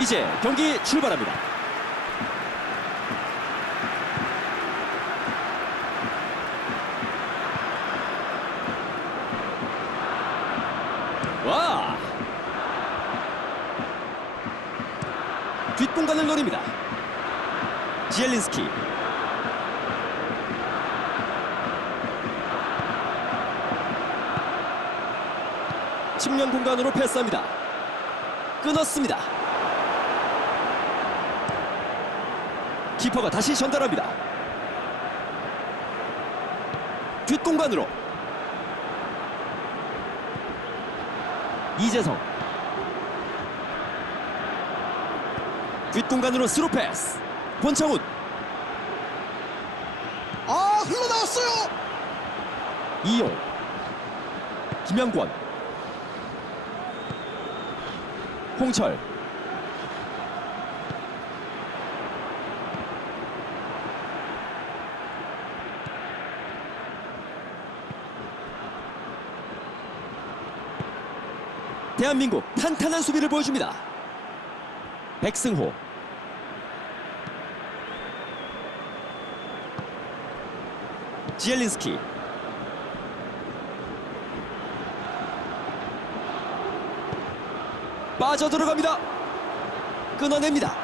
이제 경기 출발합니다. 와! 뒷공간을 노립니다. 지엘린스키. 측면 공간으로 패스합니다. 끊었습니다. 키퍼가 다시 전달합니다. 뒷공간으로. 이재성. 뒷공간으로 스루 패스. 권창훈. 아 흘러나왔어요. 이용. 김영권. 홍철 대한민국 탄탄한 수비를 보여줍니다. 백승호 지엘린스키 빠져 들어갑니다. 끊어냅니다.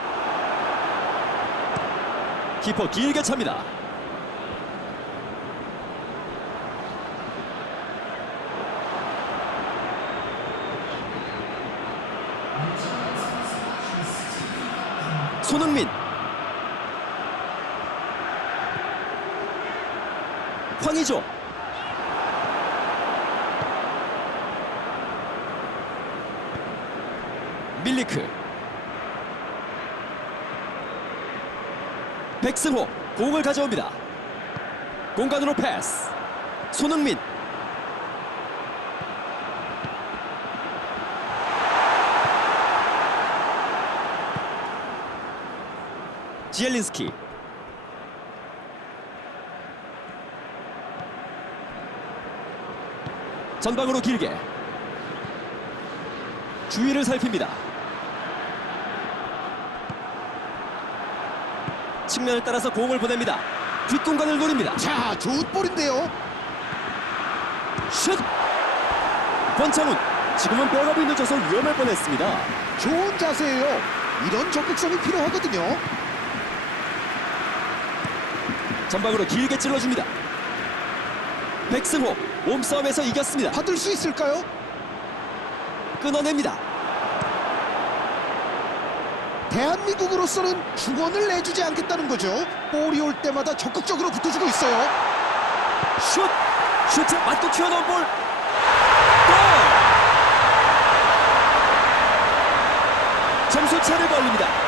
키퍼 길게 찹니다. 손흥민. 황의조. 밀리크. 백승호 공을 가져옵니다. 공간으로 패스. 손흥민 지엘린스키 전방으로 길게 주위를 살핍니다. 측면을 따라서 공을 보냅니다. 뒷공간을 노립니다. 자 좋은 볼인데요. 슛! 권창훈 지금은 백업이 늦어서 위험할 뻔했습니다. 좋은 자세예요. 이런 적극성이 필요하거든요. 전방으로 길게 찔러줍니다. 백승호 몸싸움에서 이겼습니다. 받을 수 있을까요? 끊어냅니다. 대한민국으로서는 중원을 내주지 않겠다는 거죠. 볼이 올 때마다 적극적으로 붙어주고 있어요. 슛! 슛에 맞고 튀어나온 볼! 골! 점수 차를 벌립니다.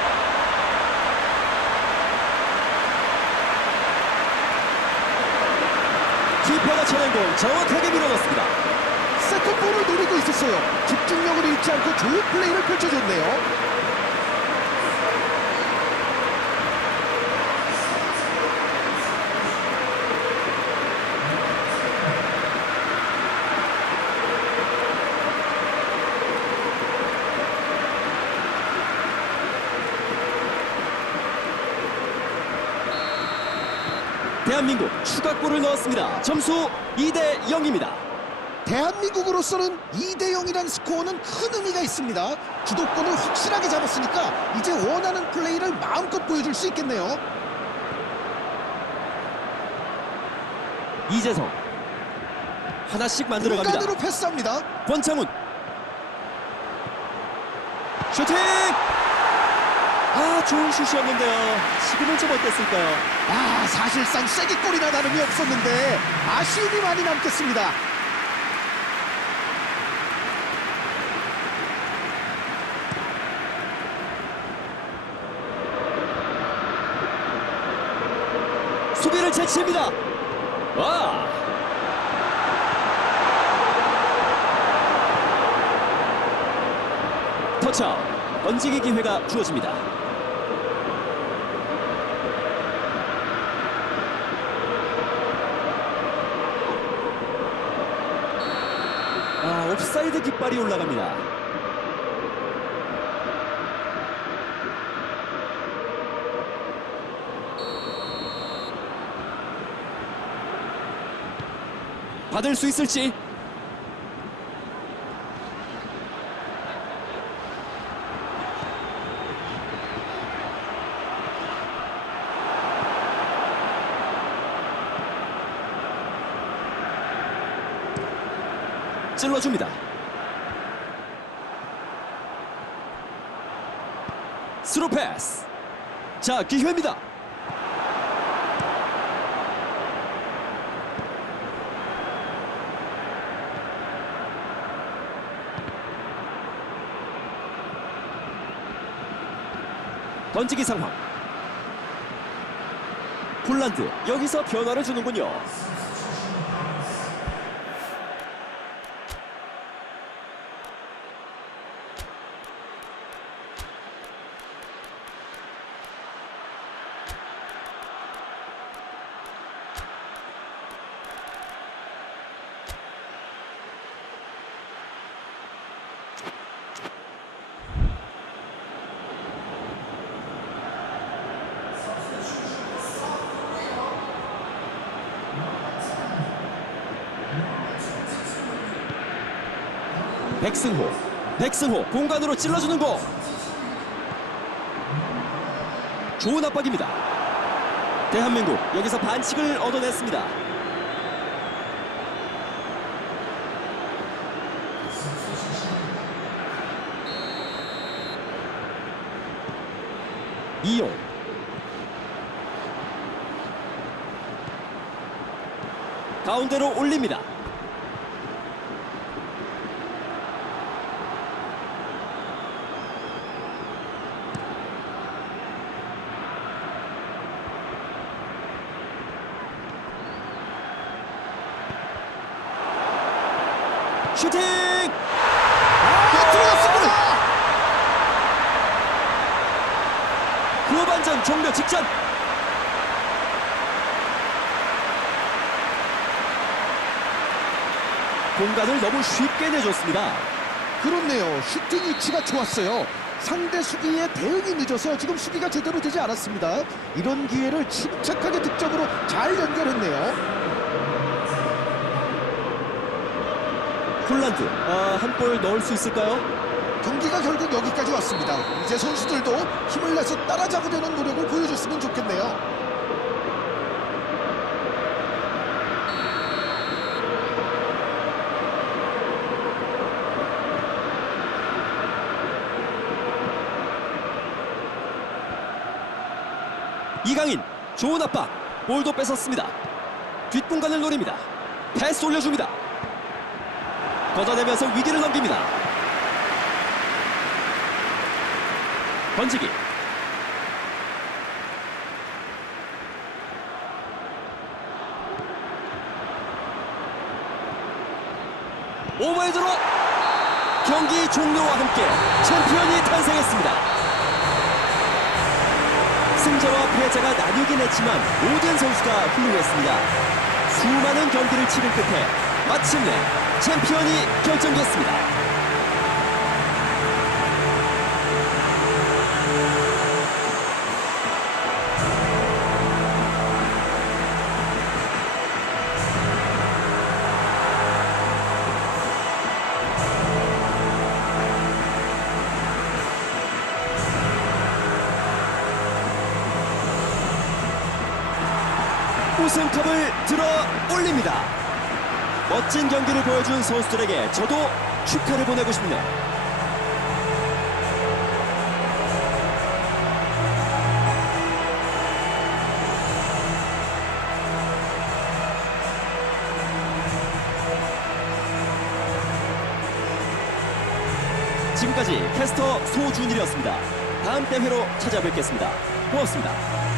키퍼가 쳐낸 공 정확하게 밀어넣습니다. 세컨볼을 노리고 있었어요. 집중력을 잃지 않고 좋은 플레이를 펼쳐줬네요. 대한민국 추가골을 넣었습니다. 점수 2대 0입니다. 대한민국으로서는 2대 0이라는 스코어는 큰 의미가 있습니다. 주도권을 확실하게 잡았으니까 이제 원하는 플레이를 마음껏 보여줄 수 있겠네요. 이재성 하나씩 만들어갑니다. 공간으로 패스합니다. 권창훈 슈팅 아 좋은 슛이었는데요. 지금은 좀 어땠을까요? 아 사실상 쐐기골이나 다름이 없었는데 아쉬움이 많이 남겠습니다. 수비를 제치입니다. 와 터치아웃. 던지기 기회가 주어집니다 옵사이드 깃발이 올라갑니다. 받을 수 있을지 찔러줍니다. 스루 패스. 자, 기회입니다. 던지기 상황. 폴란드 여기서 변화를 주는군요. 백승호. 백승호 공간으로 찔러주는 거 좋은 압박입니다. 대한민국 여기서 반칙을 얻어냈습니다. 이용. 가운데로 올립니다 슈팅! 아, 들어갔습니다. 후반전 종료 직전 공간을 너무 쉽게 내줬습니다 그렇네요. 슈팅 위치가 좋았어요. 상대 수비의 대응이 늦어서 지금 수비가 제대로 되지 않았습니다. 이런 기회를 침착하게 득점으로 잘 연결했네요. 폴란드 아, 한골 넣을 수 있을까요? 경기가 결국 여기까지 왔습니다. 이제 선수들도 힘을 내서 따라잡으려는 노력을 보여줬으면 좋겠네요. 이강인 좋은 압박 볼도 뺏었습니다 뒷공간을 노립니다 패스 올려줍니다 걷어내면서 위기를 넘깁니다. 던지기. 오버헤드로 경기 종료와 함께 챔피언이 탄생했습니다. 승자와 패자가 나뉘긴 했지만 모든 선수가 훌륭했습니다. 수많은 경기를 치른 끝에 마침내 챔피언이 결정됐습니다. 우승컵을 들어 올립니다. 멋진 경기를 보여준 선수들에게 저도 축하를 보내고 싶네요. 지금까지 캐스터 소준일이었습니다. 다음 대회로 찾아뵙겠습니다. 고맙습니다.